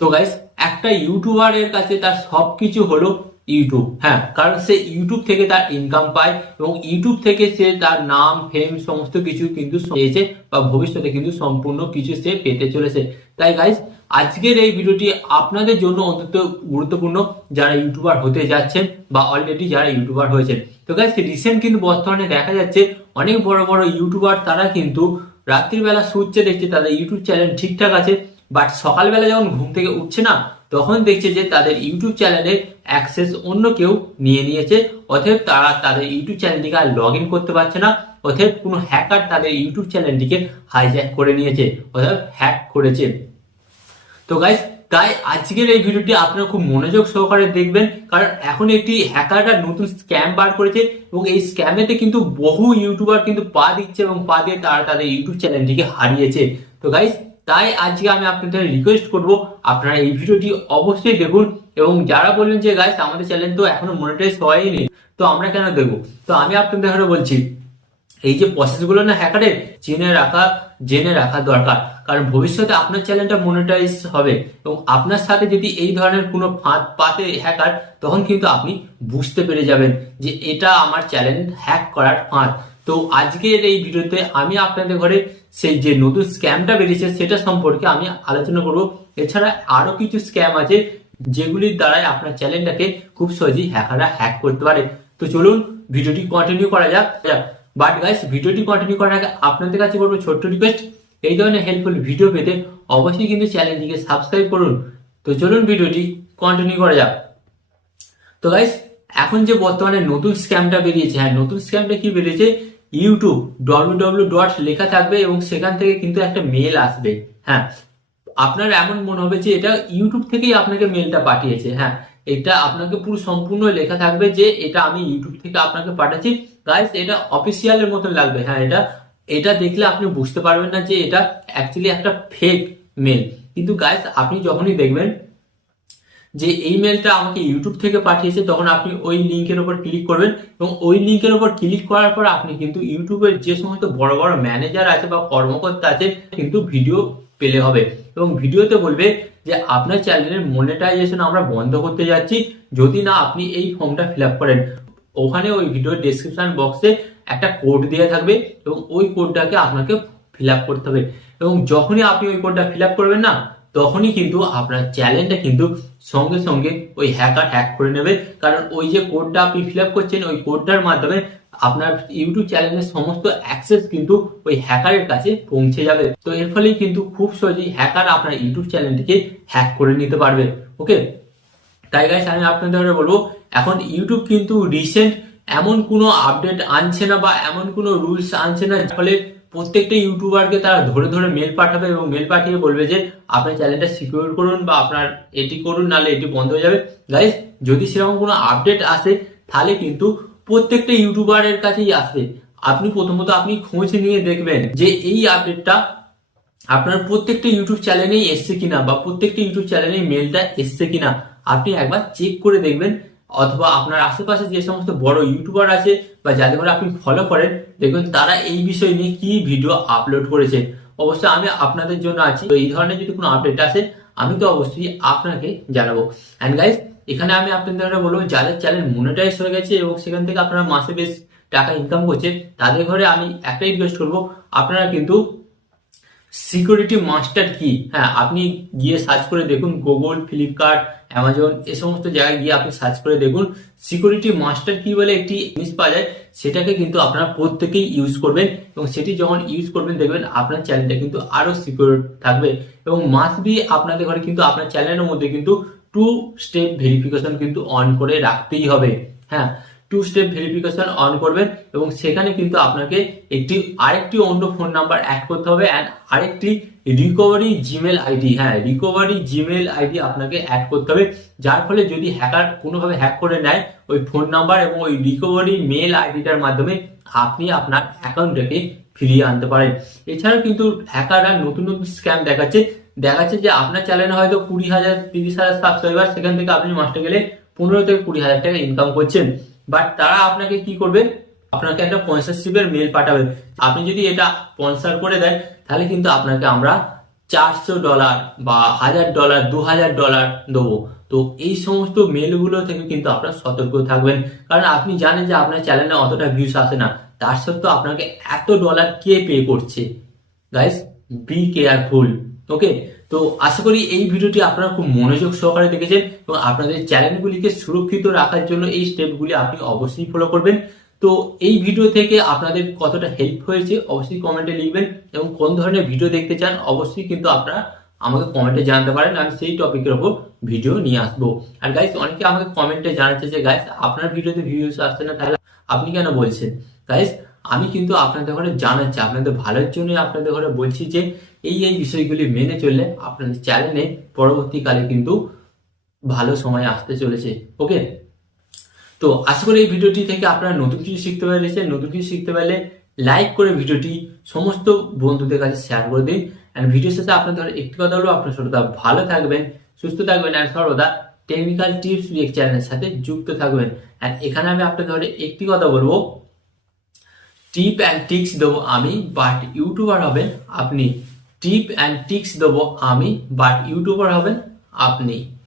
তো গাইস, একটা ইউটিউবারের কাছে তার সবকিছু হলো ইউটিউব। হ্যাঁ, কারণ সে ইউটিউব থেকে তার ইনকাম পায় এবং ইউটিউব থেকে সে তার নাম ফেম সমস্ত কিছু কিন্তু পেয়েছে বা ভবিষ্যতে কিন্তু সম্পূর্ণ কিছু সে পেতে চলেছে। তাই গাইস, আজকের এই ভিডিওটি আপনাদের জন্য অত্যন্ত গুরুত্বপূর্ণ, যারা ইউটিউবার হতে যাচ্ছেন বা অলরেডি যারা ইউটিউবার হয়েছেন। তো গাইস, রিসেন্ট কিন্তু বর্তমানে দেখা যাচ্ছে অনেক বড় বড় ইউটিউবার তারা কিন্তু রাত্রিবেলা শুচ্ছে, দেখছে তাদের ইউটিউব চ্যানেল ঠিকঠাক আছে, বাট সকালবেলা যখন ঘুম থেকে উঠছে না, তখন দেখছে যে তাদের ইউটিউব চ্যানেলের অ্যাক্সেস অন্য কেউ নিয়ে নিয়েছে। অতএব তারা তাদের ইউটিউব চ্যানেলটিকে আর লগ ইন করতে পারছে না। অতএব কোনো হ্যাকার তাদের ইউটিউব চ্যানেলটিকে হাইজ্যাক করে নিয়েছে, অতএব হ্যাক করেছে। তো গাইস, তাই আজকের এই ভিডিওটি আপনারা খুব মনোযোগ সহকারে দেখবেন, কারণ এখন একটি হ্যাকাররা নতুন স্ক্যাম বার করেছে এবং এই স্ক্যামেতে কিন্তু বহু ইউটিউবার কিন্তু পা দিচ্ছে এবং পা দিয়ে তারা তাদের ইউটিউব চ্যানেলটিকে হারিয়েছে। তো গাইস, তাই আজকে আমি আপনাদের রিকোয়েস্ট করব আপনারা এই ভিডিওটি অবশ্যই দেখুন। এবং যারা বলবেন যে গাইস আমাদের চ্যানেল তো এখনো মনিটাইজ হয়নি, তো আমরা কেন দেখবো, তো আমি আপনাদের বলছি এই যে প্রসেসগুলো না হ্যাকারের জেনে রাখা দরকার। কারণ ভবিষ্যতে আপনার চ্যানেলটা মনিটাইজ হবে এবং আপনার সাথে যদি এই ধরনের কোনো ফাঁদ পাতে হ্যাকার, তখন কিন্তু আপনি বুঝতে পেরে যাবেন যে এটা আমার চ্যানেল হ্যাক করার ফাঁদ। তো আজকের এই ভিডিওতে আমি আপনাদের ঘরে সেই যে নতুন স্ক্যামটা বেরিয়েছে সেটা সম্পর্কে আমি আলোচনা করব। এছাড়া আরো কিছু স্ক্যাম আছে যেগুলির দ্বারাই আপনার চ্যানেলটাকে খুব সহজেই হ্যাকাররা হ্যাক করতে পারে। তো চলুন ভিডিওটি কন্টিনিউ করা যাক। বাট গাইস, ভিডিওটি কন্টিনিউ করার আগে আপনাদের কাছে করবো ছোট্ট রিকোয়েস্ট, এই ধরনের হেল্পফুল ভিডিও পেতে অবশ্যই কিন্তু চ্যানেলটিকে সাবস্ক্রাইব করুন। তো চলুন ভিডিওটি কন্টিনিউ করা যাক। তো গাইস, এখন যে বর্তমানে নতুন স্ক্যামটা বেরিয়েছে, হ্যাঁ নতুন স্ক্যামটা কি বেরিয়েছে, ইউটিউব www. লেখা থাকবে এবং সেখান থেকে কিন্তু একটা মেল আসবে। হ্যাঁ, আপনার এমন মনে হবে যে এটা ইউটিউব থেকেই আপনাকে মেলটা পাঠিয়েছে। হ্যাঁ, এটা আপনাকে পুরো সম্পূর্ণ লেখা থাকবে যে এটা আমি ইউটিউব থেকে আপনাকে পাঠাচ্ছি। গাইস, এটা অফিসিয়ালের মতন লাগবে। হ্যাঁ, এটা এটা দেখলে আপনি বুঝতে পারবেন না যে এটা অ্যাকচুয়ালি একটা ফেক মেল। কিন্তু গাইস, আপনি যখনই দেখবেন যে এই মেলটা আমাকে ইউটিউব থেকে পাঠিয়েছে, তখন আপনি ওই লিঙ্কের উপর ক্লিক করবেন এবং ওই লিঙ্কের উপর ক্লিক করার পর আপনি কিন্তু ইউটিউবের যে সমস্ত বড় বড় ম্যানেজার আছে বা কর্মকর্তা আছে কিন্তু ভিডিও পেলে হবে এবং ভিডিওতে বলবে যে আপনার চ্যানেলের মনিটাইজেশন আমরা বন্ধ করতে যাচ্ছি যদি না আপনি এই ফর্মটা ফিল আপ করেন। ওখানে ওই ভিডিওর ডেসক্রিপশন বক্সে একটা কোড দেওয়া থাকবে এবং ওই কোডটাকে আপনাকে ফিল আপ করতে হবে এবং যখনই আপনি ওই কোডটা ফিল আপ করবেন না, তখনই কিন্তু আপনার চ্যানেলটা কিন্তু সঙ্গে সঙ্গে ওই হ্যাকার হ্যাক করে নেবে। কারণ ওই যে কোডটা আপনি ফিল আপ করছেন, ওই কোডটার মাধ্যমে আপনার ইউটিউব চ্যানেলের সমস্ত অ্যাক্সেস কিন্তু ওই হ্যাকারের কাছে পৌঁছে যাবে। তো এর ফলে কিন্তু খুব সহজেই হ্যাকার আপনার ইউটিউব চ্যানেলটিকে হ্যাক করে নিতে পারবে। ওকে, তাই গাইস, আমি আপনাদের বলবো এখন ইউটিউব কিন্তু রিসেন্ট এমন কোনো আপডেট আনছে না বা এমন কোনো রুলস আনছে না, ফলে প্রত্যেকটা ইউটিউবারকে তারা ধরে ধরে মেল পাঠাবে এবং মেল পাঠিয়ে বলবে যে আপনার চ্যানেলটা সিকিউর করুন বা আপনার এটি করুন, নাহলে এটি বন্ধ হয়ে যাবে। গাইস, যদি সেরকম কোনো আপডেট আসে তাহলে কিন্তু প্রত্যেকটা ইউটিউবারের কাছেই আসবে। আপনি প্রথমত আপনি খোঁজ নিয়ে দেখবেন যে এই আপডেটটা আপনার প্রত্যেকটা ইউটিউব চ্যানেলেই এসছে কিনা বা প্রত্যেকটা ইউটিউব চ্যানেলে মেলটা এসছে কিনা আপনি একবার চেক করে দেখবেন। অথবা আপনার আশেপাশে যে সমস্ত বড় ইউটিউবার আছে বা যাদের আপনি ফলো করেন, দেখবেন তারা এই বিষয় নিয়ে কি ভিডিও আপলোড করেছে। অবশ্যই আমি আপনাদের জন্য আছি, তো এই ধরনের যদি কোনো আপডেট আসে আমি তো অবশ্যই আপনাকে জানাবো। অ্যান্ড গাইস, এখানে আমি আপনাদের বলবো যাদের চ্যানেল মনিটাইজ হয়ে গেছে এবং সেখান থেকে আপনারা মাসে বেশ টাকা ইনকাম করছে, তাদের ঘরে আমি একটাই রিকোয়েস্ট করবো, আপনারা কিন্তু সিকিউরিটি মাস্টার কি, হ্যাঁ আপনি গিয়ে সার্চ করে দেখুন, গুগল, ফ্লিপকার্ট, অ্যামাজন এই সমস্ত জায়গায় গিয়ে আপনি সার্চ করে দেখুন সিকিউরিটি মাস্টার কি বলে একটি জিনিস পাওয়া যায়। সেটাকে কিন্তু আপনারা প্রত্যেকেই ইউজ করবেন এবং সেটি যখন ইউজ করবেন দেখবেন আপনার চ্যানেলটা কিন্তু আরো সিকিউর থাকবে। এবং মাস্ট বি আপনাদের ঘরে কিন্তু আপনার চ্যানেলের মধ্যে কিন্তু 2 স্টেপ ভেরিফিকেশন কিন্তু অন করে রাখতেই হবে। হ্যাঁ, 2 স্টেপ ভেরিফিকেশন অন করবেন এবং সেখানে কিন্তু আপনাকে আরেকটি অন্য ফোন নাম্বার অ্যাড করতে হবে অ্যান্ড আরেকটি রিকভারি জিমেল আইডি, হ্যাঁ রিকভারি জিমেল আইডি আপনাকে অ্যাড করতে হবে, যার ফলে যদি হ্যাকার কোনোভাবে হ্যাক করে নেয় ওই ফোন নাম্বার এবং ওই রিকভারি মেল আইডিটার মাধ্যমে আপনি আপনার অ্যাকাউন্টটাকে ফিরিয়ে আনতে পারেন। এছাড়াও কিন্তু হ্যাকাররা নতুন নতুন স্ক্যাম দেখাচ্ছে যে আপনার চ্যানেলে হয়তো 20,000 30,000 সাবস্ক্রাইবার, সেখান থেকে আপনি মাসে গেলে 15 থেকে 20,000 টাকা ইনকাম করছেন। বাট তারা আপনাকে কি করবে, আপনাকে একটা স্পন্সরশিপের মেল পাঠাবে। আপনি যদি এটা স্পন্সর করে দেয় তাহলে কিন্তু আপনাকে আমরা $400 বা $1000 $2000 দেবো। তো এই সমস্ত মেলগুলো থেকে কিন্তু আপনারা সতর্ক থাকবেন, কারণ আপনি জানেন যে আপনার চ্যানেলে অতটা ভিউস আসে না, তার সত্ত্বেও আপনাকে এত ডলার কে পে করছে। Guys, be careful. ওকে, তো আশা করি এই ভিডিওটি আপনারা খুব মনোযোগ সহকারে দেখেছেন এবং আপনাদের চ্যানেলগুলিকে সুরক্ষিত রাখার জন্য এই স্টেপগুলি আপনি অবশ্যই ফলো করবেন। তো এই ভিডিও থেকে আপনাদের কতটা হেল্প হয়েছে অবশ্যই কমেন্টে লিখবেন এবং কোন ধরনের ভিডিও দেখতে চান অবশ্যই কিন্তু আপনারা আমাকে কমেন্টে জানাতে পারেন, আমি সেই টপিকের ওপর ভিডিও নিয়ে আসবো। আর গাইস, অনেকে আমাকে কমেন্টে জানাচ্ছে যে গাইস আপনার ভিডিওতে ভিউজ আসছে না, তাহলে আপনি কেন বলছেন? গাইস, আমি কিন্তু আপনাদের ঘরে জানাচ্ছি, আপনাদের ভালোর জন্য আপনাদের ঘরে বলছি যে এই বিষয়গুলি মেনে চললে আপনাদের চ্যানেলে পরবর্তীকালে কিন্তু ভালো সময় আসতে চলেছে। ওকে, তো আশা করি এই ভিডিওটি থেকে আপনারা নতুন কিছু শিখতে পেরেছেন। নতুন কিছু শিখতে পারলে লাইক করে ভিডিওটি সমস্ত বন্ধুদের কাছে শেয়ার করে দিন। অ্যান্ড ভিডিওর সাথে আপনাদের একটি কথা হলো, আপনার সর্বদা ভালো থাকবেন, সুস্থ থাকবেন অ্যান্ড সর্বদা টেকনিক্যাল টিপস বিএক চ্যানেলের সাথে যুক্ত থাকবেন। অ্যান্ড এখানে আমি আপনাদের একটি কথা বলবো, টিপ অ্যান্ড টিক্স দেবো আমি, বাট ইউটিউবার হবেন আপনি। টিপ অ্যান্ড টিক্স দেবো আমি, বাট ইউটিউবার হবেন আপনি।